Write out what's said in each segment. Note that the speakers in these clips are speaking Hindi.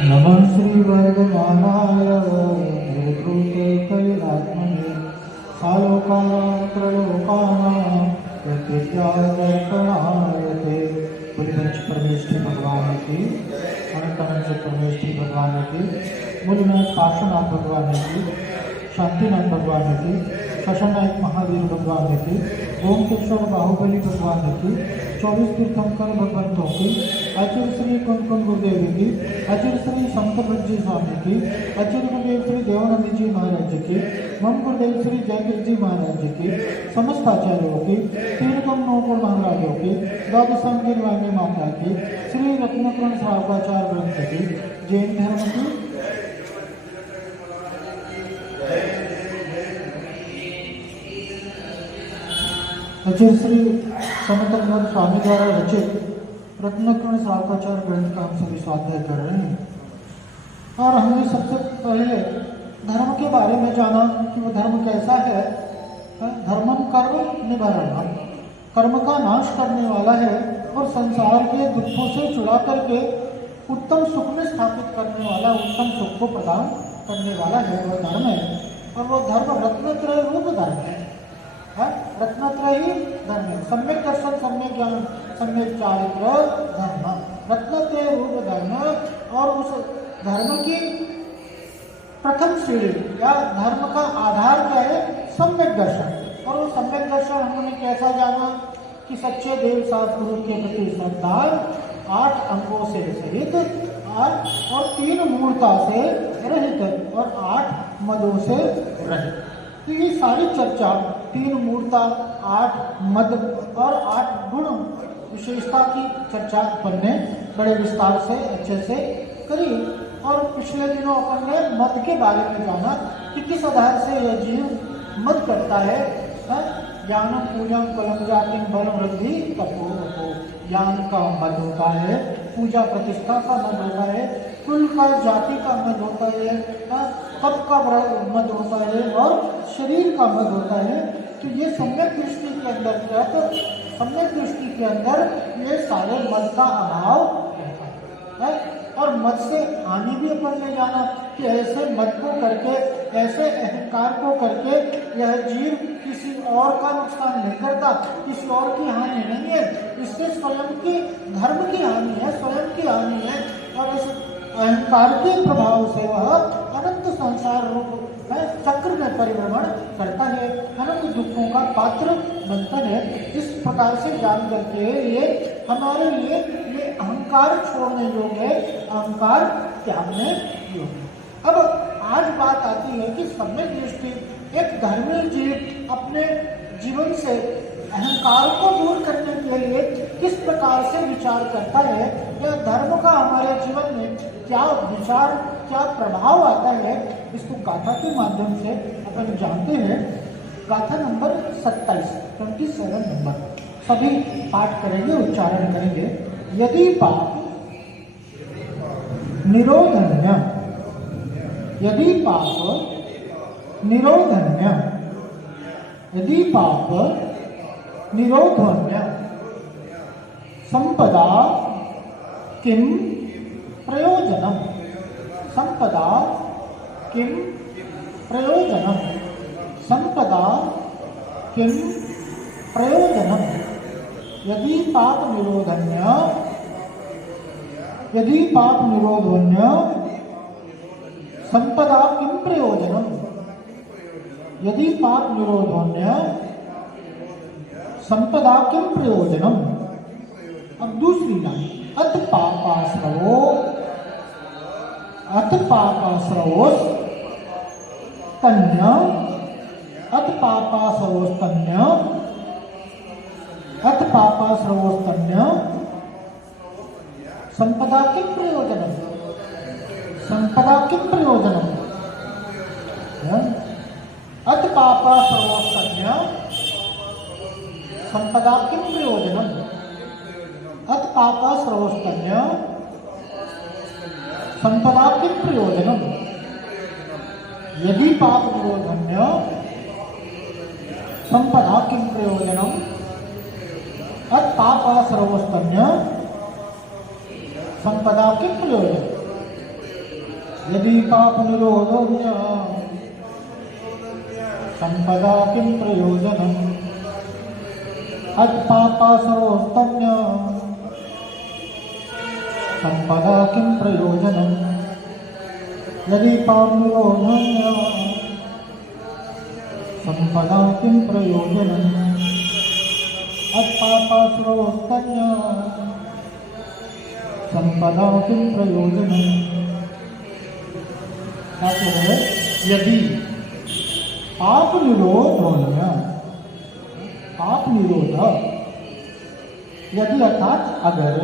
नमः श्री वर्धमानाय भूतभूते कैलात्मने सालोकात्रलोकानां प्रकृत्यादर्पणायते। पुलिपंच परमेष्ठी भगवान की, अनंत परमेष्ठी भगवान की, मूलनाथ पार्श्वनाथ भगवान की, शांतिनाथ भगवान की, शशनायक महावीर भगवान की, ओमकेश्वर बाहुबली भगवान की, 24 तीर्थंकर भगवंतों की, आचार्य श्री कुंकुम गुरुदेव की, आचार्य श्री शंकर भट्ट जी स्वामी की, आचार्य गुरुदेव श्री देवानंद जी महाराज की, मम गुरुदेव श्री जयगिर जी महाराज की, समस्त आचार्यों की, तीर्थम नौपुर महाराजों की, द्वादशांगिर वाणी माता की, श्री रत्नकरण श्रावकाचार्य ग्रंथ की, जैन धर्म की, आचार्य श्री समतंगर स्वामी द्वारा रचित रत्नकर्ण श्रावकाचार्य ग्रंथ का हम सभी स्वाध्याय कर रहे हैं। और हमने सबसे पहले धर्म के बारे में जाना कि वो धर्म कैसा है। धर्मम कर्म निवारणम, कर्म का नाश करने वाला है और संसार के दुखों से छुड़ा करके उत्तम सुख में स्थापित करने वाला, उत्तम सुख को प्रदान करने वाला है वह धर्म है। और वो धर्म रत्नत्रय रूप धर्म है। रत्नत्रय ही धर्म है। सम्यक दर्शन, सम्यक ज्ञान, सम्यक चारित्र धर्म, रत्नत्रय रूप धर्म। और उस धर्म की प्रथम सीढ़ी या धर्म का आधार क्या है? सम्यक दर्शन। और वो सम्यक दर्शन हमने कैसा जाना कि सच्चे देव सद्गुरु के प्रति श्रद्धा, 8 अंगों से सहित और 3 मूर्ता से रहित और 8 मदों से रहित। तो ये सारी चर्चा 3 मूर्ता, 8 मद और 8 गुण विशेषता की चर्चा अपन ने बड़े विस्तार से अच्छे से करी। और पिछले दिनों अपन ने मद के बारे में जाना कि किस आधार से यह जीव मद करता है। ज्ञानम पूजम कलम जाति बल वृद्धि तपो। ज्ञान का मद होता है, पूजा प्रतिष्ठा का मद होता है, कुल का जाति का मद होता है, तप का मद होता है और शरीर का मद होता है। तो ये सम्यक दृष्टि के अंदर सम्यक दृष्टि के अंदर ये सारे मद का अभाव है। और मद से हानि भी अपन ने जाना कि ऐसे मद को करके, ऐसे अहंकार को करके यह जीव किसी और का नुकसान नहीं करता, किसी और की हानि नहीं है। इससे स्वयं की धर्म की हानि है, स्वयं की हानि है। और इस अहंकार के प्रभाव से वह अनंत संसार रूप चक्र में परिभ्रमण करता है, अनंत दुखों का पात्र बनता है। इस प्रकार से जान करके ये हमारे लिए ये अहंकार छोड़ने योग्य है, अहंकार त्यागने योग्य। अब आज बात आती है कि सम्यक दृष्टि एक धर्मी जीव अपने जीवन से अहंकार को दूर करने के लिए किस प्रकार से विचार करता है, या धर्म का हमारे जीवन में क्या विचार, क्या प्रभाव आता है, इसको गाथा के माध्यम से अपन जानते हैं। गाथा नंबर 27 नंबर सभी पाठ करेंगे, उच्चारण करेंगे। यदि पाप निरोधन्य, यदि पाप निरोधन्य, यदि पाप निरोधन्य संपदा किम प्रयोजनम, संपदा किम प्रयोजनम, संपदा किम प्रयोजनम। यदि पाप निरोधन्य, यदि पाप निरोधन्य संपदा किम प्रयोजनम, यदि पाप निरोधन्य संपदा किम प्रयोजनम। अब दूसरी लाइन, अत पापाश्रवो, अत पापाश्रवोस तन्य, अत पापाश्रवोस तन्य, अत पापाश्रवोस तन्य संपदा किम प्रयोजनम, संपदा किम प्रयोजनम। अत पापाश्रवोस तन्य संपदा किम प्रयोजनम, अत पापाश्रवोस तन्य संपदा किम प्रयोजनम। यदि पाप निरोधन्य संपदा किम प्रयोजनम, अत पापाश्रवोस तन्य संपदा किम प्रयोजनम। यदि पाप निरोधो संपदा किं प्रयोजनम् अत्पापासरोस्तन्य संपदा किं प्रयोजनम् यदि पाप निरोधो संपदा किं प्रयोजनम् अत्पापासरोस्तन्य संपदा किं प्रयोजनम्। क्या कह रहे? यदि पाप निरोध होना, पाप निरोध, यदि अर्थात अगर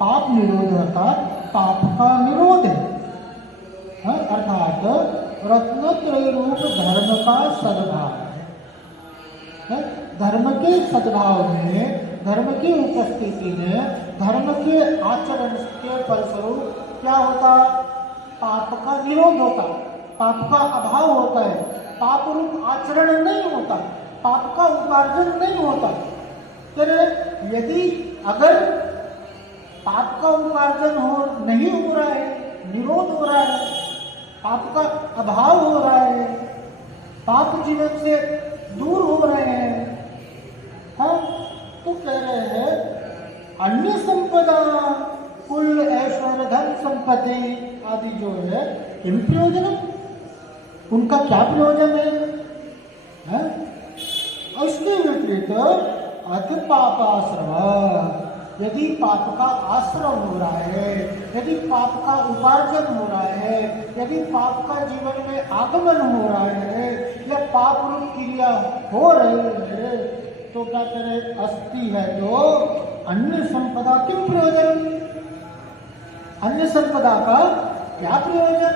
पाप निरोध अर्थात पाप का निरोध है, अर्थात रत्नत्रय रूप धर्म का सद्भाव है। धर्म के सद्भाव में, धर्म की उपस्थिति में, धर्म के आचरण के फलस्वरूप क्या होता? पाप का निरोध होता, पाप का अभाव होता है, पाप रूप आचरण नहीं होता, पाप का उपार्जन नहीं होता। तो यदि अगर पाप का उपार्जन नहीं हो रहा है, निरोध हो रहा है, पाप का अभाव हो रहा है, पाप जीवन से दूर हो रहे हैं, हाँ, तो कह रहे हैं अन्य संपदा कुल ऐश्वर्य धन संपत्ति आदि जो है इन प्रयोजन, उनका क्या प्रयोजन है? और इसके विपरीत अथ पापाश्रव, यदि पाप का आश्रम हो रहा है, यदि पाप का उपार्जन हो रहा है, यदि पाप का जीवन में आगमन हो रहा है या पाप रूप क्रिया हो रही है, तो क्या करे? अस्थि है तो अन्य संपदा किम प्रयोजन? अन्य संपदा का क्या प्रयोजन?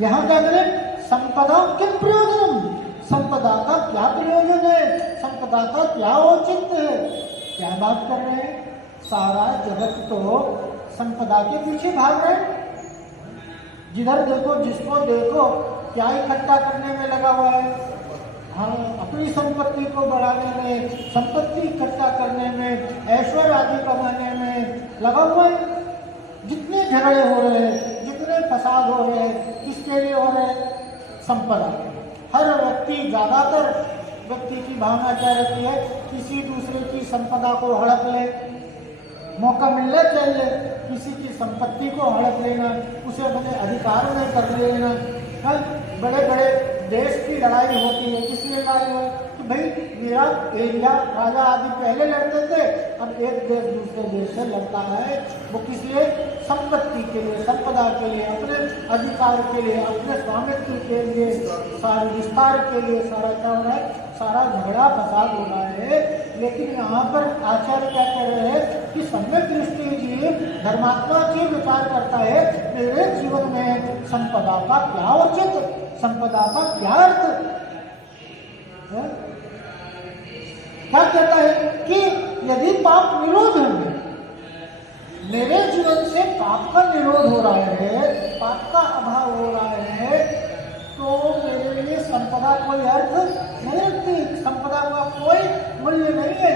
यहां क्या करें? संपदा किम प्रयोजन? संपदा का क्या प्रयोजन है? संपदा का क्या औचित्य है? क्या बात कर रहे हैं? सारा जगत तो संपदा के पीछे भाग रहे हैं। जिधर देखो, जिसको देखो, क्या इकट्ठा करने में लगा हुआ है? हाँ, अपनी संपत्ति को बढ़ाने में, संपत्ति इकट्ठा करने में, ऐश्वर्य आदि कमाने में लगा हुआ है। जितने झगड़े हो रहे हैं, जितने फसाद हो रहे हैं, किसके लिए हो रहे हैं? संपदा। हर व्यक्ति, ज्यादातर व्यक्ति की भावना क्या रहती है? किसी दूसरे की संपदा को हड़प ले, मौका मिलना चाहिए किसी की संपत्ति को हड़प लेना, उसे अपने अधिकार में कर लेना। बड़े बड़े देश की लड़ाई होती है, किस लिए लड़ाई हो? कि भाई मेरा एरिया, राजा आदि पहले लड़ते थे, अब एक देश दूसरे देश से लड़ता है। वो किस लिए? संपत्ति के लिए, संपदा के लिए, अपने अधिकार के लिए, अपने स्वामित्व के लिए, सारे विस्तार के लिए सारा क्या हो रहा है? सारा झगड़ा फसाद हो रहा है। लेकिन यहाँ पर आचार्य क्या कह रहे हैं कि सम्यक दृष्टि जी, धर्मात्मा जी विचार करता है मेरे जीवन में संपदा का क्या औचित्य, संपदा का क्या अर्थ है? क्या कहता है कि यदि पाप निरोध है, मेरे जीवन से पाप का निरोध हो रहा है, पाप का अभाव हो रहा है, तो मेरे लिए संपदा कोई अर्थ नहीं रखती, संपदा का कोई मूल्य नहीं है।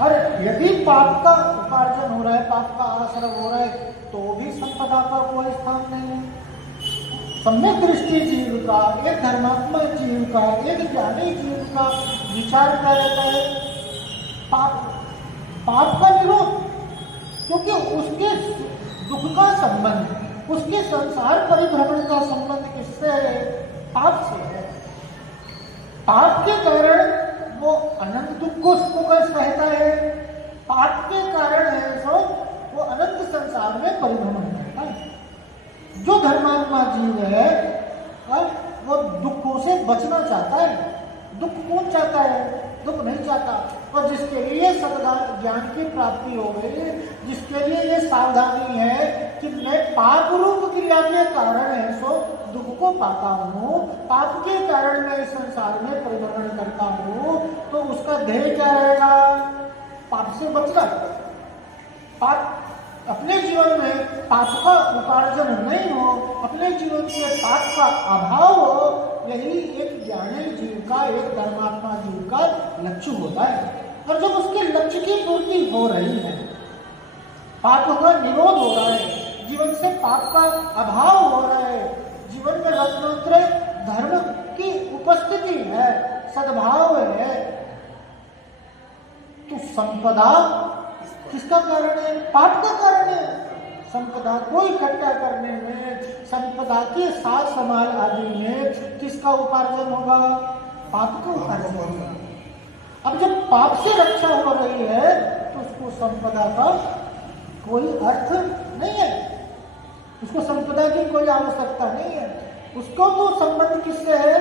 और यदि पाप का उपार्जन हो रहा है, पाप का आश्रय हो रहा है, तो भी संपदा का कोई स्थान नहीं है। सम्यक दृष्टि जीव का, एक धर्मात्मा जीव का, एक ज्ञानी जीव का विचार क्या रहता है? पाप का निरोध, क्योंकि उसके दुख का संबंध, उसके संसार परिभ्रमण का संबंध किससे है? पाप से है। पाप के कारण वो अनंत दुख को सहता है, पाप के कारण है सो वो अनंत संसार में परिभ्रमण करता है। जो धर्मात्मा जीव है वो दुखों से बचना चाहता है। दुख कौन चाहता है? दुख नहीं चाहता। और जिसके लिए सद् ज्ञान की प्राप्ति हो गई, जिसके लिए ये सावधानी है कि मैं पाप रूप क्रिया के कारण है सो दुख को पाता हूँ, पाप के कारण मैं इस संसार में परिभ्रमण करता हूँ, तो उसका ध्येय क्या रहेगा? पाप से बचना। पाप अपने जीवन में पाप का उपार्जन नहीं हो, अपने जीवन से पाप का अभाव हो, यही एक ज्ञानी जीव का, एक धर्मात्मा जीव का लक्ष्य होता है। और जब उसके लक्ष्य की पूर्ति हो रही है, पाप का निरोध हो रहा है, जीवन से पाप का अभाव हो रहा है, जीवन में रत्नोत्तर धर्म की उपस्थिति है, सद्भाव है, तो संपदा किसका कारण है? पाप का कारण है। संपदा को इकट्ठा करने में, संपदा के साथ समाज आदि में किसका उपार्जन होगा? पाप का उपार्जन होगा। अब जब पाप से रक्षा हो रही है तो उसको संपदा का कोई अर्थ नहीं है, उसको संपदा की कोई आवश्यकता नहीं है। उसको तो संबंध किससे है?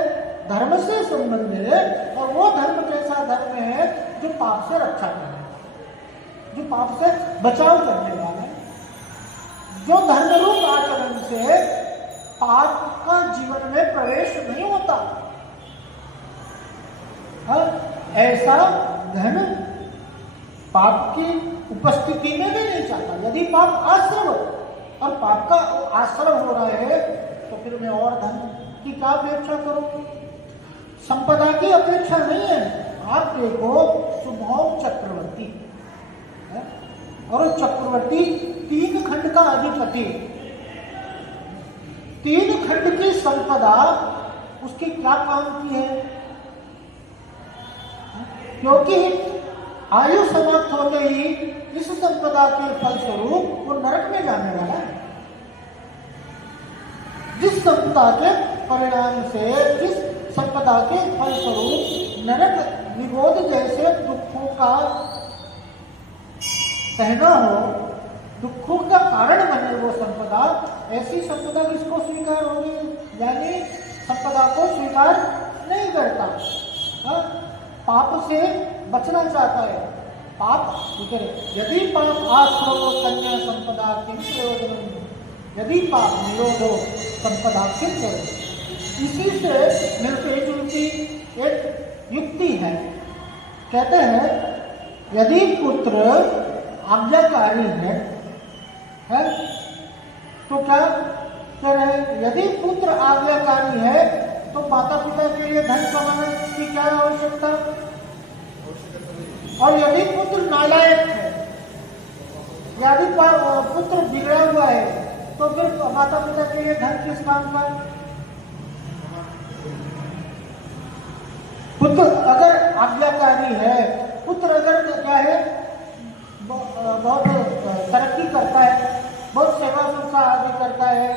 धर्म से संबंध है, और वो धर्म कैसा धर्म है? जो पाप से रक्षा करे, जो पाप से बचाव करने वाला है, जो धर्म रूप आचरण से पाप का जीवन में प्रवेश नहीं होता, ऐसा धन पाप की उपस्थिति में भी नहीं चाहता। यदि पाप आश्रम और पाप का आश्रम हो रहा है तो फिर मैं और धन की क्या अपेक्षा करूं? संपदा की अपेक्षा नहीं है। आप देखो सुभौम चक्रवर्ती है, और चक्रवर्ती 3 खंड का अधिपति, 3 खंड की संपदा उसके क्या काम की है? क्योंकि आयु समाप्त होते ही इस संपदा के फलस्वरूप वो नरक में जाने वाला है। जिस संपदा के परिणाम से, जिस संपदा के फलस्वरूप नरक निरोध जैसे दुखों का सहना हो, दुखों का कारण बने वो संपदा, ऐसी संपदा किसको स्वीकार होगी? यानी संपदा को स्वीकार नहीं करता, पाप से बचना चाहता है। पाप यदि पाप आश्रमो कन्या संपदा किम प्रयोजनम, यदि पाप निरोधो संपदा किम प्रयोजनम। इसी से मिलती जुलती एक युक्ति है। कहते हैं यदि पुत्र आज्ञाकारी है तो क्या कह रहे हैं? यदि पुत्र आज्ञाकारी है तो माता पिता के लिए धन कमाने की क्या आवश्यकता? और यदि पुत्र नालायक है, यदि पुत्र बिगड़ा हुआ है तो फिर माता पिता के लिए धन किस काम का? पुत्र अगर आज्ञाकारी है, पुत्र अगर क्या है, बहुत तरक्की करता है, बहुत सेवा सुरक्षा आदि करता है,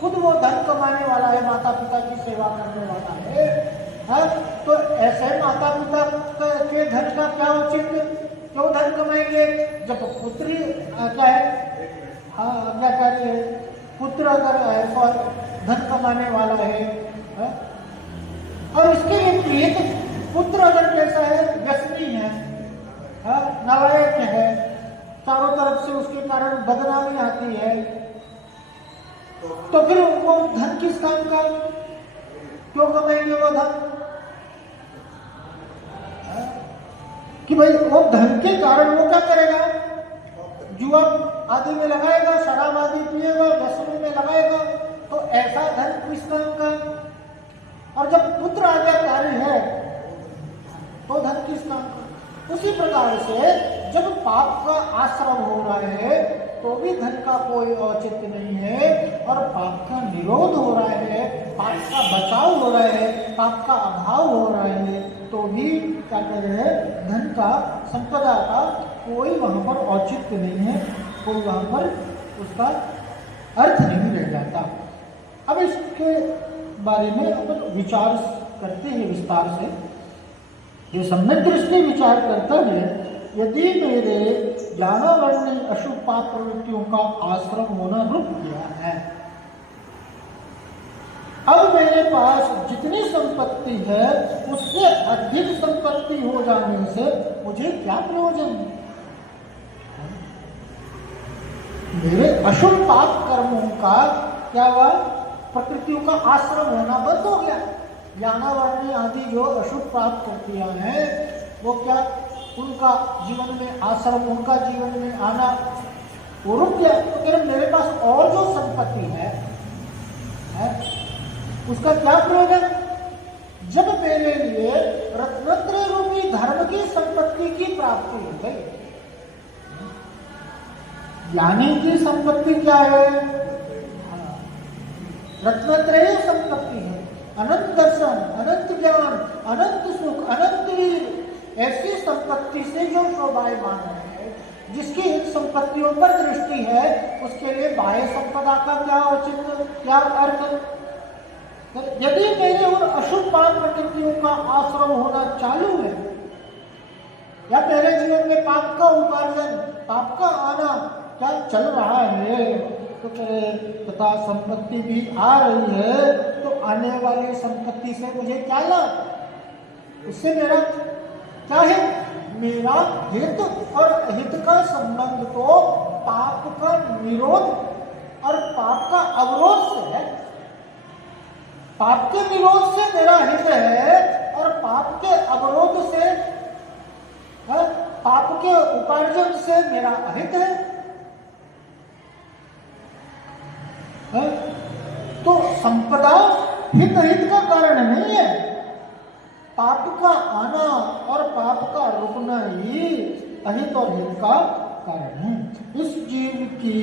खुद वो धन कमाने वाला है, माता पिता की सेवा करने वाला है, तो ऐसे माता पिता के धन का क्या औचित्य? क्यों धन कमाएंगे जब पुत्री क्या है, आज्ञाकारी है। पुत्र अगर धन कमाने वाला है, और इसके विपरीत पुत्र अगर कैसा है, व्यसनी है, नालायक है, चारों तरफ से उसके कारण बदनामी आती है, तो फिर वो धन किस काम का? क्यों कमाएंगे वो धन? कि भाई वो धन के कारण वो क्या करेगा? जुआ आदि में लगाएगा, शराब आदि पिएगा, व्यसन में लगाएगा, तो ऐसा धन किस काम का? और जब पुत्र आज्ञाकारी है तो धन किस काम का? उसी प्रकार से जब पाप का आश्रम हो रहा है तो भी धन का कोई औचित्य नहीं है, और पाप का निरोध हो रहा है, पाप का बचाव हो रहा है, पाप का अभाव हो रहा है, तो भी क्या कह रहे हैं? धन का, संपदा का कोई वहां पर औचित्य नहीं है, कोई वहां पर उसका अर्थ नहीं रह जाता। अब इसके बारे में अपन विचार करते हैं विस्तार से। ये सम्यक दृष्टि विचार करता है, यदि मेरे ज्ञानावर्ण अशुभ पाप प्रवृत्तियों का आश्रम होना रुक गया है, अब मेरे पास जितनी संपत्ति है उससे अधिक संपत्ति हो जाने से मुझे क्या प्रयोजन है? मेरे अशुभ पाप कर्मों का क्या हुआ? प्रकृतियों का आश्रम होना बंद हो गया। ज्ञानावर्ण आदि जो अशुभ पाप प्रक्रिया है वो क्या, उनका जीवन में आश्रम, उनका जीवन में आना वो रुक गया। तो फिर मेरे पास और जो संपत्ति है उसका क्या प्रयोजन? जब मेरे लिए रत्नत्रय रूपी धर्म की संपत्ति की प्राप्ति हो गई, ज्ञानी की संपत्ति क्या है? रत्नत्रय संपत्ति है, अनंत दर्शन, अनंत ज्ञान, अनंत सुख, अनंत वीर। ऐसी संपत्ति से जो शोभायमान है, जिसकी इन संपत्तियों पर दृष्टि है, उसके लिए बाह्य संपदा का क्या औचित्य, क्या अर्थ? यदि मेरे और अशुभ पाप प्रकृतियों का आश्रय होना चालू है, या मेरे जीवन में पाप का उपार्जन, पाप का आना क्या चल रहा है, तो करे तथा संपत्ति भी आ रही है, तो आने वाली संपत्ति से मुझे क्या लाभ? उससे मेरा क्या है? मेरा हित और अहित का संबंध तो पाप का निरोध और पाप का अवरोध से है। पाप के निरोध से मेरा हित है और पाप के अवरोध से, पाप के उपार्जन से मेरा अहित है। तो संपदा हित हित का कारण नहीं है, पाप का आना और पाप का रुकना ही अहित और हित का कारण है। इस जीव की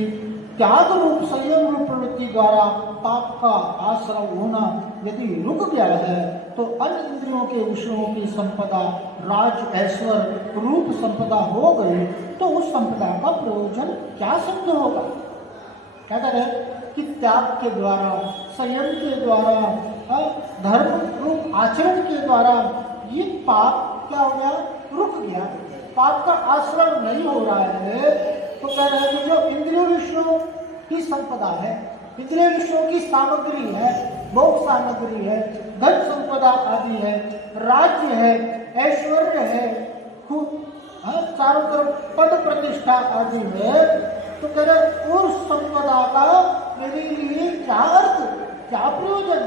त्याग रूप संयम रूप प्रवृत्ति द्वारा पाप का आश्रय होना यदि रुक गया है, तो अन्य इंद्रियों के विषयों की संपदा, राज ऐश्वर्य रूप संपदा हो गई, तो उस संपदा का प्रयोजन क्या सिद्ध होगा? क्या करें कि त्याग के द्वारा, संयम के द्वारा, धर्म रूप आचरण के द्वारा ये पाप क्या हो गया? रुक गया। पाप का आश्रय नहीं हो रहा है। तो कह रहे हैं कि जो इंद्रिय विषयों की संपदा है, इंद्रिय विषयों की सामग्री है, भोग सामग्री है, धन संपदा आदि है, राज्य है, ऐश्वर्य है, चारों तरफ पद प्रतिष्ठा आदि है, तो कह रहे उस संपदा का मेरे लिए क्या अर्थ, क्या प्रयोजन?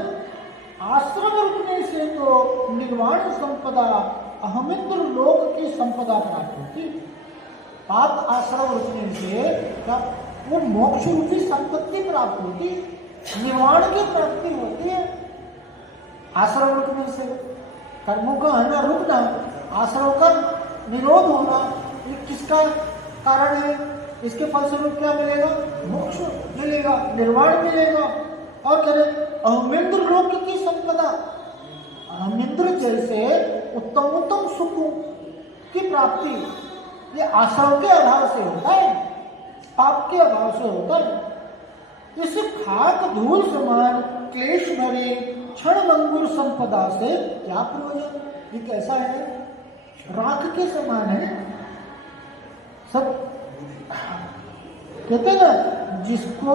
आश्रम रुकने से तो निर्वाण संपदा, अहमिंद्र लोक की संपदा प्राप्त होती। पाप आश्रम रुकने से क्या वो मोक्ष रूपी संपत्ति प्राप्त होती, निर्वाण की प्राप्ति होती है। आश्रम रुकने से कर्मों का आना रुकना, आश्रम का निरोध होना, ये किसका कारण है? इसके फलस्वरूप क्या मिलेगा? मोक्ष मिलेगा, निर्वाण मिलेगा। और कह रहे अहमिंद्र लोक की संपदा, अहमिंद्र जैसे उत्तम उत्तम सुखों की प्राप्ति ये आश्रम के अभाव से होता है, पाप के अभाव से होता है। इस खाक धूल समान क्लेश भरी क्षणभंगुर संपदा से क्या प्रयोजन? ये कैसा है? राख के समान है सब। कहते हैं ना, जिसको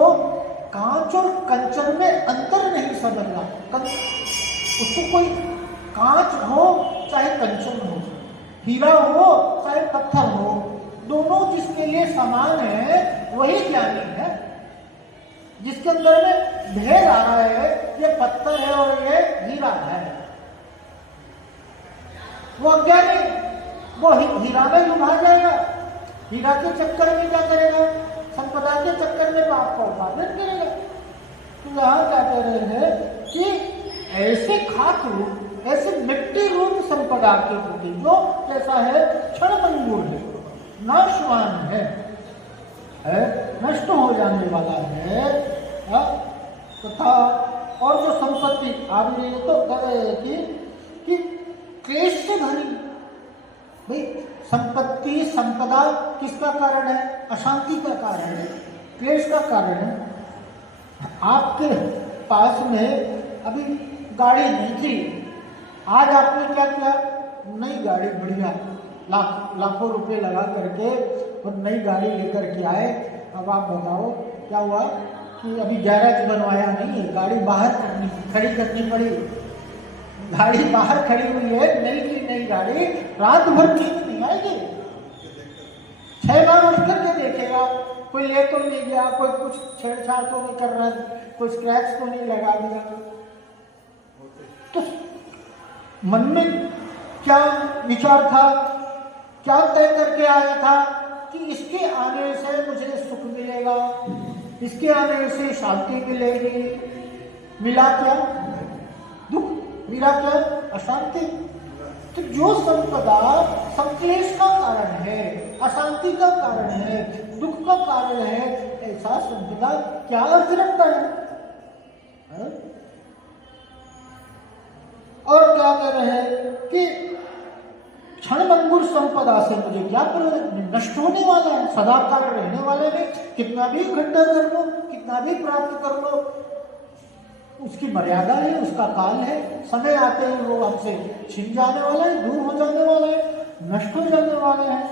कांच और कंचन में अंतर नहीं समझना, उसको कोई कांच हो चाहे कंचन हो, हीरा हो चाहे पत्थर हो, दोनों जिसके लिए समान है वही ज्ञानी है। जिसके अंदर में भेद आ रहा है, ये पत्थर है और ये हीरा है, वो अज्ञानी, वो हीरा में डूबा जाएगा। हीरा के चक्कर में क्या करेगा? संपदा के चक्कर में पाप का उपार्जन करेगा। तो यहाँ क्या कह रहे हैं कि ऐसे खाक रूप, ऐसे मिट्टी रूप संपदा के प्रति जो कैसा है? क्षणभंगुर है, नाशवान है, नष्ट हो जाने वाला है। तथा और जो संपत्ति आ भी रही है, तो कह रहे हैं कि क्लेश से भरी। भाई संपत्ति, संपदा किसका कारण है? अशांति का कारण है, क्लेश का कारण है। आपके पास में अभी गाड़ी नहीं थी, आज आपने क्या किया? नई गाड़ी, बढ़िया लाखों रुपए लगा करके और नई गाड़ी लेकर के आए। अब आप बताओ क्या हुआ कि अभी गैराज बनवाया नहीं है, गाड़ी बाहर खड़ी करनी पड़ी। गाड़ी बाहर खड़ी हुई है, नई की नई गाड़ी, रात भर नींद नहीं आएगी। 6 बार उठ करके देखेगा, कोई ले तो नहीं गया, कोई कुछ छेड़छाड़ तो नहीं कर रहा, कोई स्क्रैच तो नहीं लगा दिया। तो मन में क्या विचार था, क्या तय करके आया था कि इसके आने से मुझे सुख मिलेगा, इसके आने से शांति मिलेगी। मिला क्या? दुख। मिला क्या? अशांति। तो जो संपदा संक्लेश का कारण है, अशांति का कारण है, दुख का कारण है, ऐसा संपदा क्या अर्थ रखता है? और क्या कह रहे हैं कि क्षणभंगुर संपदा से मुझे क्या प्रयोजन, नष्ट होने वाला है, सदाकाल रहने वाला नहीं। कितना भी इकट्ठा कर लो, कितना भी प्राप्त कर लो, उसकी मर्यादा है, उसका काल है। समय आते ही वो हमसे छिन जाने वाला है, दूर हो जाने वाला है, नष्ट हो जाने वाले हैं।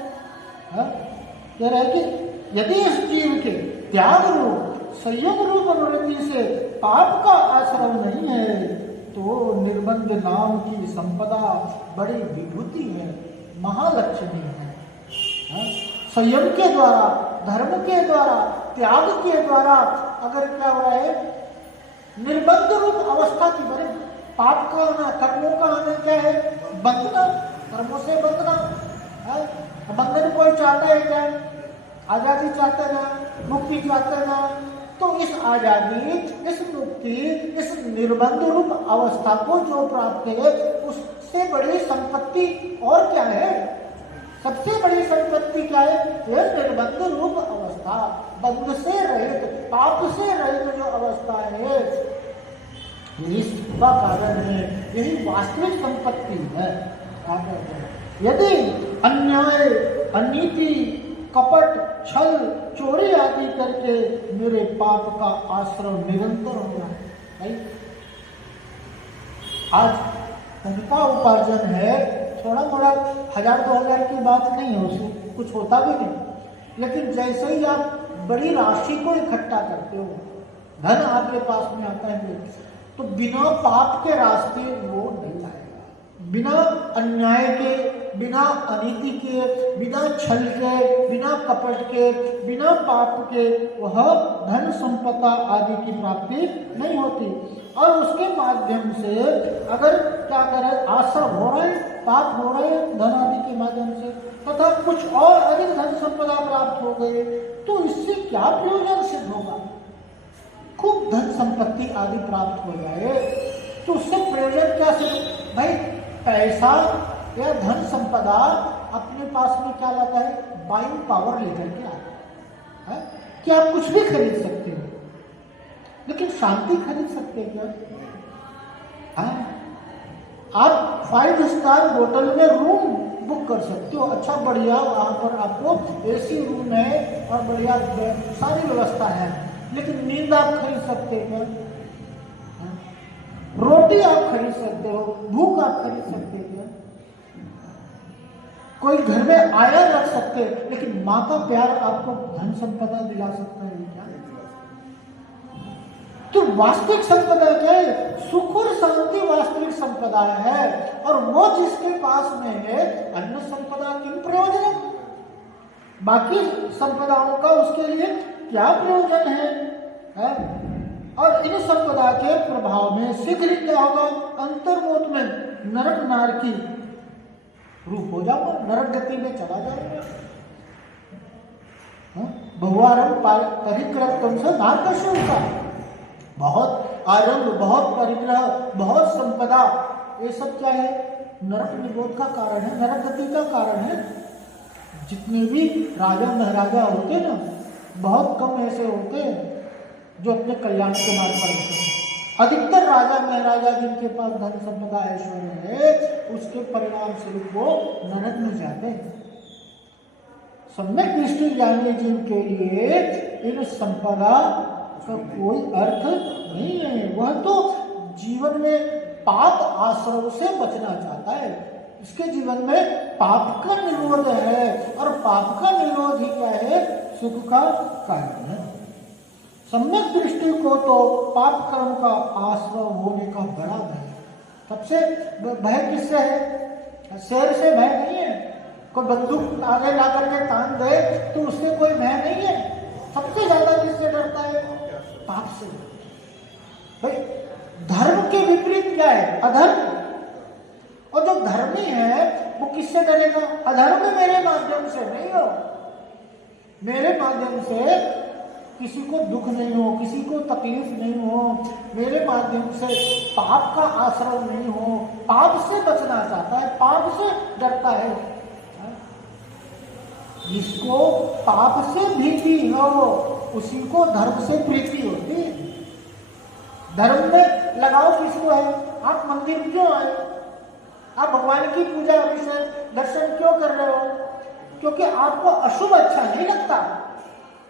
कह रहे हैं कि यदि इस जीव के त्याग रूप संयम रूप अनुरति से पाप का आश्रय नहीं है तो निर्बंध नाम की संपदा बड़ी विभूति है, महालक्ष्मी है। संयम के द्वारा, धर्म के द्वारा, त्याग के द्वारा अगर क्या हो रहा है, निर्बंध रूप अवस्था की बड़े पाप का आना, कर्मों का आना क्या है, बंधना, कर्मों से बंधना। बंधन कोई चाहता है क्या? आजादी चाहता है ना, मुक्ति चाहता है ना। तो इस आजादी, इस मुक्ति, इस निर्बंध रूप अवस्था को जो प्राप्त है, उससे बड़ी संपत्ति और क्या है? सबसे बड़ी संपत्ति क्या है? यह निर्बंध रूप अवस्था, बंध से रहित, पाप से रहित जो अवस्था है, यही का कारण है, यही वास्तविक संपत्ति है। यदि अन्याय, अनीति, कपट, छल, चोरी आदि करके मेरे पाप का आश्रय निरंतर हो रहा है। आज धन का उपार्जन है, थोड़ा मोड़ा 1000-2000 की बात नहीं है, उसमें कुछ होता भी नहीं। लेकिन जैसे ही आप बड़ी राशि को इकट्ठा करते हो, धन आपके पास में आता है, तो बिना पाप के रास्ते वो नहीं आएगा। बिना अन्याय के, बिना अनीति के, बिना छल के, बिना कपट के, बिना पाप के वह धन संपदा आदि की प्राप्ति नहीं होती। और उसके माध्यम से अगर क्या करें, आशा हो रहा है, पाप हो रहे हैं धन आदि के माध्यम से, तथा कुछ और अधिक धन संपदा प्राप्त हो गए, तो इससे क्या प्रयोजन सिद्ध होगा? खूब धन संपत्ति आदि प्राप्त हो जाए तो उससे प्रयोजन क्या सिद्ध? भाई पैसा या धन संपदा अपने पास में क्या लाता है? बाइंग पावर लेकर के आता है कि आप कुछ भी खरीद सकते हो, लेकिन शांति खरीद सकते हैं क्या? आप 5 स्टार होटल में रूम बुक कर सकते हो, अच्छा बढ़िया, वहां पर आपको एसी रूम है और बढ़िया सारी व्यवस्था है, लेकिन नींद आप खरीद सकते हैं क्या? रोटी आप खरीद सकते हो, भूख आप खरीद सकते हैं क्या? कोई घर में आया रख सकते हैं, लेकिन माँ का प्यार आपको धन संपदा दिला सकता है क्या? तो वास्तविक संपदा क्या है? सुख और शांति वास्तविक संपदा है। और वो जिसके पास में है, अन्य संपदा किम प्रयोजन, बाकी संपदाओं का उसके लिए क्या प्रयोजन है? और इन संपदा के प्रभाव में शीघ्र क्या होगा? अंतर्मोत में नरक नारकी रूप हो जाऊंगा, नरक गति में चला जाऊंगा। बहुआरंभ परिग्रह तुमसे नारकशों का, बहुत आरंभ, बहुत परिग्रह, बहुत संपदा, ये सब क्या है? नरक निरोध का कारण है, नरक गति का कारण है। जितने भी राजा महाराजा होते ना, बहुत कम ऐसे होते हैं जो अपने कल्याण के मार्ग पर होते हैं। अधिकतर राजा महाराजा जिनके पास धन संपदा ऐश्वर्य है, उसके परिणाम स्वरूप वो नरक में जाते हैं। सम्यक दृष्टि ज्ञानी जीव के लिए इन संपदा का कोई अर्थ नहीं है। वह तो जीवन में पाप आश्रय से बचना चाहता है, इसके जीवन में पाप का निरोध है, और पाप का निरोध ही क्या है? सुख का कारण है। सम्यक दृष्टि को तो पाप कर्म का आश्रय होने का बड़ा भय। सबसे भय किससे है? शेर से भय नहीं है। कोई बंदूक आगे ला करके तान दे तो उससे कोई भय नहीं है। सबसे ज्यादा किससे डरता है? पाप से। भाई धर्म के विपरीत क्या है? अधर्म। और जो धर्मी है वो किससे डरेगा? अधर्म मेरे माध्यम से नहीं हो, मेरे माध्यम से किसी को दुख नहीं हो, किसी को तकलीफ नहीं हो, मेरे माध्यम से पाप का आश्रय नहीं हो, पाप से बचना चाहता है, पाप से डरता है। जिसको पाप से भीति हो उसी को धर्म से प्रीति होती है। धर्म में लगाव किसको है? आप मंदिर क्यों आए? आप भगवान की पूजा अभिषेक दर्शन क्यों कर रहे हो? क्योंकि आपको अशुभ अच्छा नहीं लगता।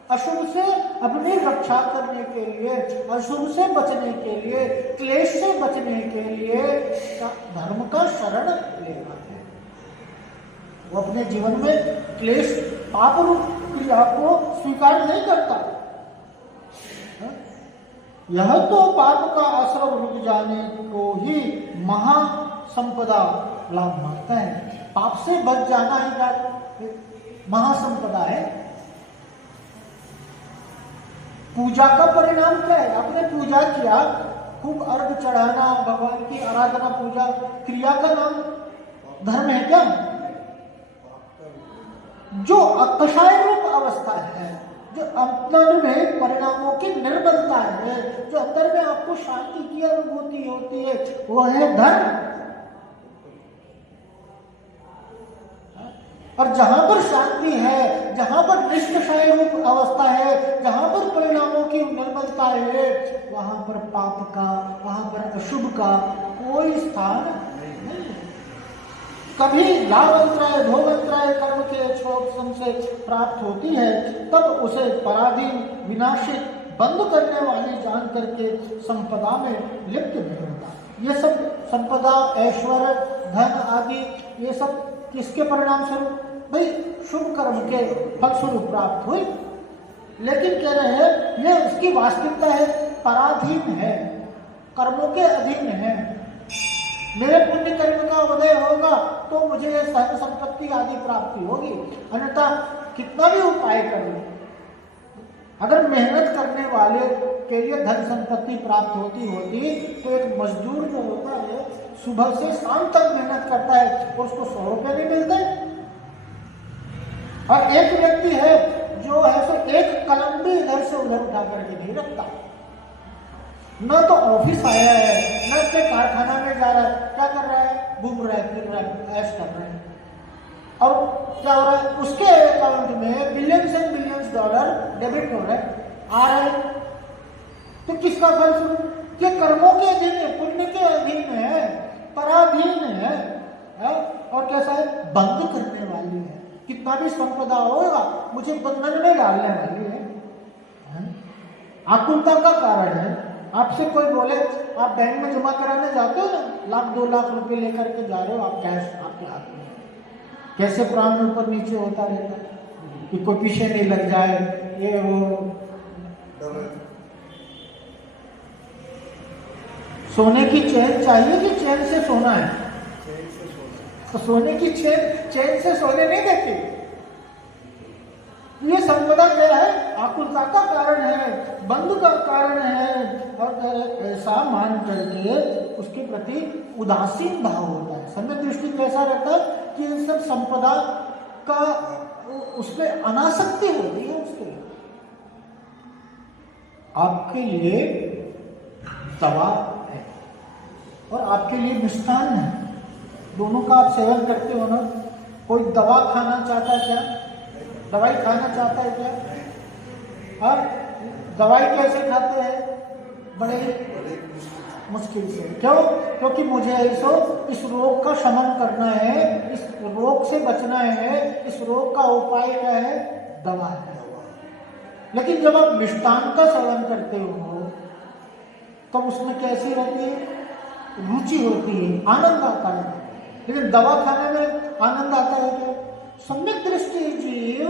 अशुभ से अपनी रक्षा करने के लिए, अशुभ से बचने के लिए, क्लेश से बचने के लिए धर्म का शरण लेना है। वो अपने जीवन में क्लेश पाप रूप क्रिया को स्वीकार नहीं करता। यह तो पाप का आश्रव रुक जाने को ही महासंपदा लाभ मानता है। पाप से बच जाना ही महासंपदा है। पूजा का परिणाम क्या है? आपने पूजा किया, खूब अर्घ चढ़ाना, भगवान की आराधना, पूजा क्रिया का नाम धर्म है क्या? जो अकषाय रूप अवस्था है, जो अंतर में परिणामों की निर्बलता है, जो अंतर में आपको शांति की अनुभूति होती है, वो है धर्म। और जहां पर शांति है, जहां पर निष्कषाय रूप अवस्था है, जहां पर परिणामों की निर्बलता है, वहां पर पाप का, वहां पर अशुभ का कोई स्थान नहीं है। कभी लाभ अंतराय भोग अंतराय कर्म के क्षोभ से प्राप्त होती है, तब उसे पराधीन विनाशित बंद करने वाली जान करके संपदा में लिप्त नहीं होता। ये सब संपदा, ऐश्वर्य, धन आदि ये सब किसके परिणाम स्वरूप? भाई शुभ कर्म के फलस्वरूप प्राप्त हुई। लेकिन कह रहे हैं ये उसकी वास्तविकता है, पराधीन है, कर्मों के अधीन है। मेरे पुण्य कर्म का उदय होगा तो मुझे ये सहन संपत्ति आदि प्राप्ति होगी, अन्यथा कितना भी उपाय कर लो, अगर मेहनत करने वाले के लिए धन संपत्ति प्राप्त होती तो एक मजदूर जो होता है सुबह से शाम तक मेहनत करता है और उसको 100 रुपये नहीं मिलते। और एक व्यक्ति है जो है सो एक कलम भी इधर से उधर उठा करके नहीं रखता, न तो ऑफिस आया है, न अपने कारखाना में जा रहा है, क्या कर रहा है? घूम रहा है, फिर रहा है, ऐश कर रहा है। और क्या हो रहा है? उसके अकाउंट में billions and billions dollar debit हो रहा है, आ रहा है। तो किसका फल स्वरूप? ये कर्मों के अधीन है, पुण्य के अधीन है, पराधीन है, और कैसा है? बंद करने वाली है। कितना भी संपदा होगा मुझे बंधन में डालने वाली है। आकुलता का कारण है। आपसे कोई बोले आप बैंक में जमा कराने जाते हो ना, 1,00,000 2,00,000 रुपए लेकर के जा रहे हो, आप कैश आपके हाथ में, कैसे प्राण ऊपर नीचे होता रहता है कि कोई पीछे नहीं लग जाए, ये वो। सोने की चैन चाहिए कि चैन से सोना है? तो सोने की चैन से सोने नहीं देती। ये संपदा क्या है? आकुलता का कारण है, बंध का कारण है। और ऐसा मान करके उसके प्रति उदासीन भाव होता है। सम्यक दृष्टि कैसा रहता है कि इन सब संपदा का उसमें अनासक्ति होती है। उसके आपके लिए दवा है और आपके लिए मिष्टान है, दोनों का आप सेवन करते हो ना। कोई दवा खाना चाहता है क्या? दवाई खाना चाहता है क्या? और दवाई कैसे खाते हैं? बड़े मुश्किल से। क्यों? क्योंकि मुझे इस रोग का शमन करना है, इस रोग से बचना है, इस रोग का उपाय क्या है? दवा है। लेकिन जब आप मिष्टान का सेवन करते हो तो उसमें कैसी रहती है? रुचि होती है, आनंद आता है। लेकिन दवा खाने में आनंद आता है क्या? सम्यक दृष्टि जीव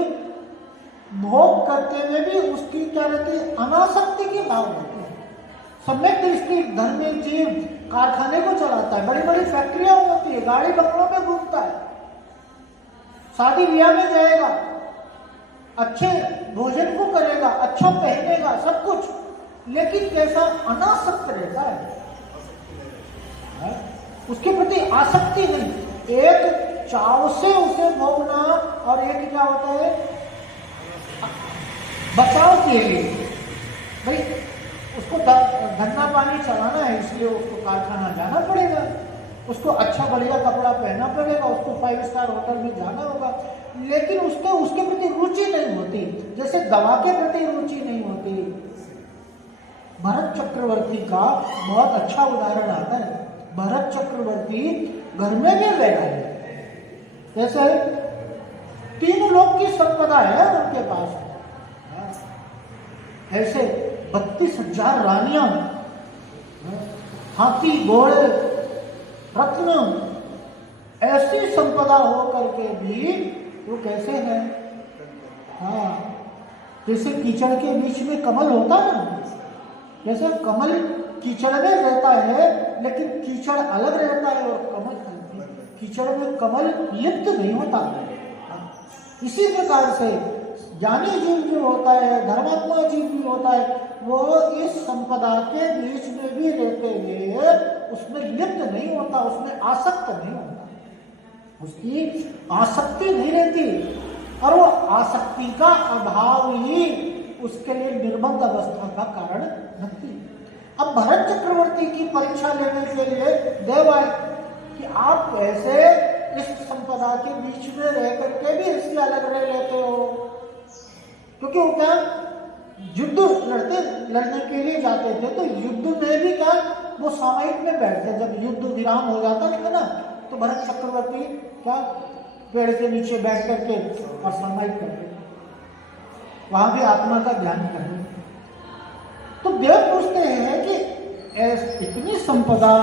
भोग करते हुए भी उसकी क्या रहती है? अनासक्ति की भाव रहती है। सम्यक दृष्टि धर्मी जीव कारखाने को चलाता है, बड़ी बड़ी फैक्ट्रियां होती है, गाड़ी बंगलों में घूमता है, शादी ब्याह में जाएगा, अच्छे भोजन को करेगा, अच्छा पहनेगा, सब कुछ, लेकिन कैसा? अनासक्त रहता है, उसके प्रति आसक्ति नहीं। एक चाव से उसे भोगना और एक क्या होता है? बचाव के लिए। भाई उसको धंधा पानी चलाना है, इसलिए उसको कारखाना जाना पड़ेगा। उसको अच्छा बढ़िया कपड़ा पहनना पड़ेगा, उसको 5 स्टार होटल में जाना होगा, लेकिन उसको उसके प्रति रुचि नहीं होती, जैसे दवा के प्रति रुचि नहीं होती। भरत चक्रवर्ती का बहुत अच्छा उदाहरण आता है। भरत चक्रवर्ती घर में भी वैराग्य, जैसे 3 लोक की संपदा है उनके पास, ऐसे 32,000 रानियां, हाथी घोड़े रत्न, ऐसी संपदा हो करके भी वो कैसे है? हाँ, जैसे कीचड़ के बीच में कमल होता है ना, जैसे कमल कीचड़ में रहता है लेकिन कीचड़ अलग रहता है और कमल कीचड़ में कमल लिप्त नहीं होता। इसी प्रकार से ज्ञानी जीव जो होता है, धर्मात्मा जीव भी होता है, वो इस संपदा के बीच में भी रहते हुए उसमें लिप्त नहीं होता, उसमें आसक्त नहीं होता, उसकी आसक्ति नहीं रहती, और वो आसक्ति का अभाव ही उसके लिए निर्बंध अवस्था का कारण बनती। अब भरत चक्रवर्ती की परीक्षा लेने के लिए देव आए कि आप कैसे इस संपदा के बीच में रह करके भी इससे अलग रह लेते हो, क्योंकि वो क्या युद्ध लड़ने के लिए जाते थे, तो युद्ध में भी क्या वो सामयिक में बैठते, जब युद्ध विराम हो जाता था ना, तो भरत चक्रवर्ती क्या पेड़ के नीचे बैठ करके और सामयिक करते, वहां भी आत्मा का ध्यान करते। तो देव पूछते हैं कि इतनी संपदा,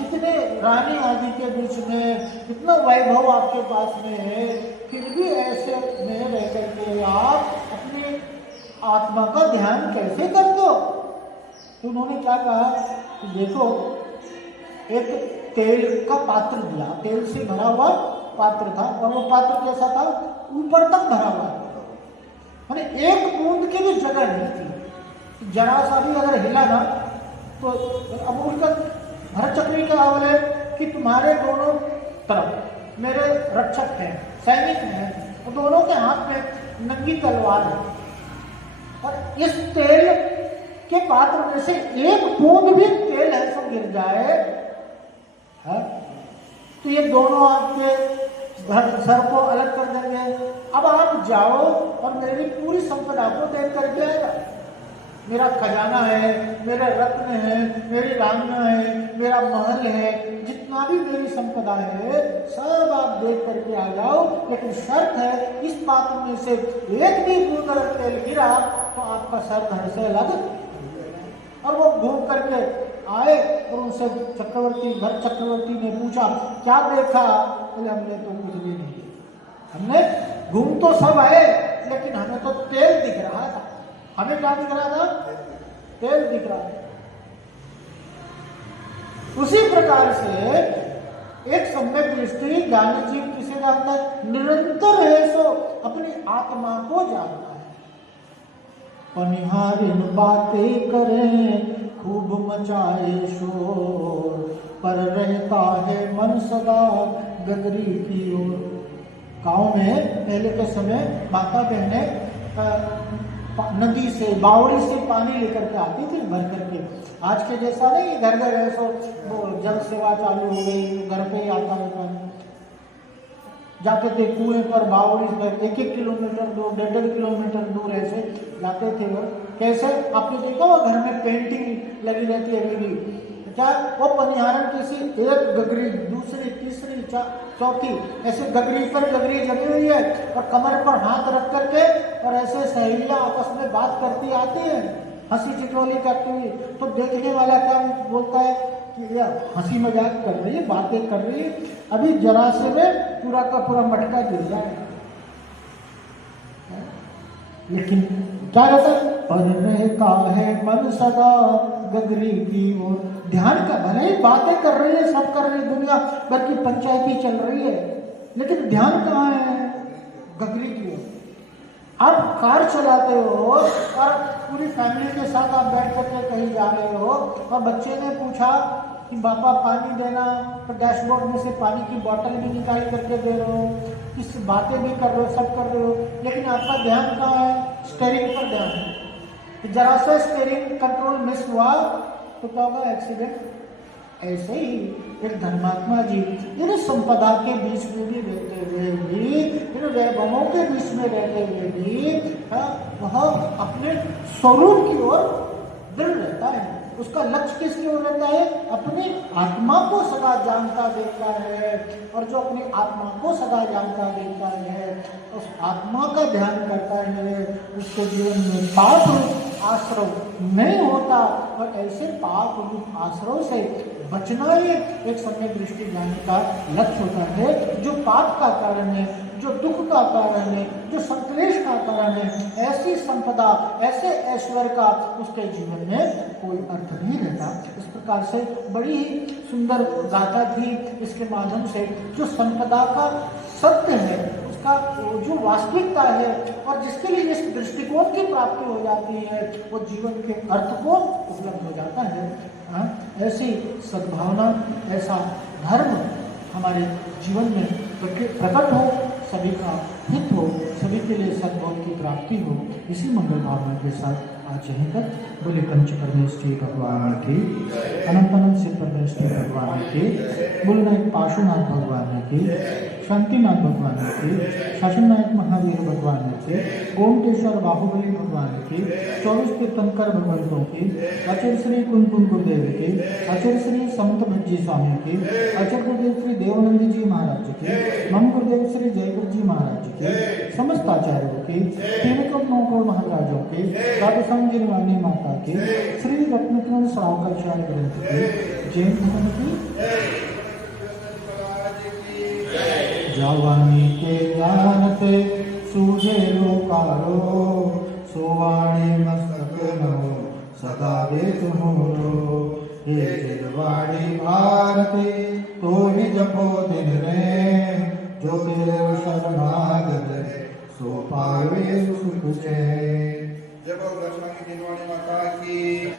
इतने रानी आदि के बीच में इतना वैभव आपके पास में है, फिर भी ऐसे में रह करके आप अपने आत्मा का ध्यान कैसे करते हो? तो उन्होंने क्या कहा कि देखो, एक तेल का पात्र दिया, तेल से भरा हुआ पात्र था, और वो पात्र कैसा था? ऊपर तक भरा हुआ, माने एक बूंद की भी जगह नहीं थी, जरा सा भी अगर हिला ना तो अब उसका भरत चक्री क्या बोले कि तुम्हारे दोनों तरफ मेरे रक्षक हैं, सैनिक हैं, और दोनों के हाथ में नंगी तलवार है, और इस तेल के पात्र में से एक बूंद भी तेल ऐसा गिर जाए है तो ये दोनों आपके सर को अलग कर देंगे। अब आप जाओ और मेरी पूरी संपदा को देख करके आएगा, मेरा खजाना है, मेरे रत्न है, मेरी रानियां है, मेरा महल है, जितना भी मेरी संपदा है सब आप देख करके आ जाओ, लेकिन शर्त है इस पात्र में से एक भी बूंद अगर तेल गिरा तो आपका सर धड़ से अलग। और वो घूम करके आए और उनसे भरत चक्रवर्ती ने पूछा क्या देखा? बोले हमने तो कुछ भी नहीं, हमने घूम तो सब आए लेकिन हमें तो तेल दिख रहा था। हमें क्या दिख रहा था? तेल दिख रहा था। उसी प्रकार से एक सम्यक दृष्टि ज्ञानी जीव किसे जानता है? निरंतर है सो अपनी आत्मा को जानता है। पनिहारिन बातें करें खूब मचाए शोर, पर रहता है मन सदा गगरी की ओर। गाँव में पहले के समय माता बहनें नदी से, बावड़ी से पानी लेकर के आती थी भर करके। आज के जैसा नहीं घर घर है सो वो जल सेवा चालू हो गई, घर पे ही आता है पानी। जाते थे कुएं पर, बावड़ी पर 1-1 किलोमीटर दूर, 1.5 किलोमीटर दूर ऐसे जाते थे। वो कैसे आपने देखा वो घर में पेंटिंग लगी रहती है अभी भी, क्या वो पनिहारन किसी एक गगरी, दूसरी, तीसरी, चौथी, ऐसे गगरी पर गगरी जमी हुई है और कमर पर हाथ रख करके और ऐसे सहेलियां आपस में बात करती आती है, हंसी ठिठोली करती हुई। तो देखने वाला क्या बोलता है कि यार हंसी मजाक कर रही है, बातें कर रही है, अभी जरा से में पूरा का पूरा मटका गिर जाए। लेकिन क्या रहता है? पर रहता है मन सदा गगरी की ओर। ध्यान का, भले ही बातें कर रही है, सब कर रही है, दुनिया भर की पंचायती चल रही है, लेकिन ध्यान कहाँ है? गगरी की ओर। आप कार चलाते हो और पूरी फैमिली के साथ आप बैठ करके कहीं जा रहे हो और बच्चे ने पूछा कि पापा पानी देना, तो डैशबोर्ड में से पानी की बोतल भी निकाल करके दे रहे हो, किस बातें भी कर रहे हो, सब कर रहे हो, लेकिन आपका ध्यान कहाँ है? स्टीयरिंग पर ध्यान है। जरा सा स्टीयरिंग कंट्रोल मिस हुआ तो क्या होगा? एक्सीडेंट ऐसे ही एक धर्मात्मा जी इन संपदा के बीच में भी रहते हुए भी, इन वैभवों के बीच में रहते हुए भी वह अपने स्वरूप की ओर दृढ़ रहता है। उसका लक्ष्य किसकी ओर रहता है? अपनी आत्मा को सदा जानता देखता है। और जो अपनी आत्मा को सदा जानता देखता है, उस आत्मा का ध्यान करता है, उसके जीवन में पाप रूप आश्रव नहीं होता। और ऐसे पाप रूप आश्रव से बचना ही एक सम्यक दृष्टि ज्ञानी का लक्ष्य होता है। जो पाप का कारण है, जो दुख का कारण है, जो संक्लेश का कारण है, ऐसी संपदा, ऐसे ऐश्वर्य का उसके जीवन में कोई अर्थ नहीं रहता। इस प्रकार से बड़ी ही सुंदर गाथा थी। इसके माध्यम से जो संपदा का सत्य है, उसका जो वास्तविकता है और जिसके लिए इस दृष्टिकोण की प्राप्ति हो जाती है, वो जीवन के अर्थ को उपलब्ध हो जाता है। ऐसी सद्भावना, ऐसा धर्म हमारे जीवन में प्रकट हो, सभी का हित हो, सभी के लिए सद्बोध की प्राप्ति हो। इसी मंगल भावना के साथ आज यहीं तक। बोले पंच परमेश्वरी भगवान की, अनंत अनंत से परमेश्वरी भगवान की, बोलनायक पाशुनाथ भगवान की, शांतिनाथ भगवान की, शासननायक महावीर भगवान की, ओमकेश्वर बाहुबली भगवान की, 24 तीर्थंकर भगवंतों की, आचार्य श्री कुंकुम गुरुदेव की, आचार्य श्री समत भज्जी स्वामी की, आचार्य गुरुदेव श्री देवानंद जी महाराज की, मम गुरुदेव श्री जयगुरु जी महाराज की, समस्त आचार्यों की, 3 करोड़ 9 करोड़ महाराजों की, राधेश्याम वाणी माता की, श्री रत्नकुंड श्रावकाचार्य ग्रंथ की, जैन धर्म की जवानी के ज्ञान से सूझे लोकारो, सोवाणी मस्तक नो सदा देत हो। हे जलवाड़ी भारती तो ही जपो दिन रे, जो तेरे शरणागत सो पावे सुख चैन। जय बोल दक्षिणा की दिनवाणी माता।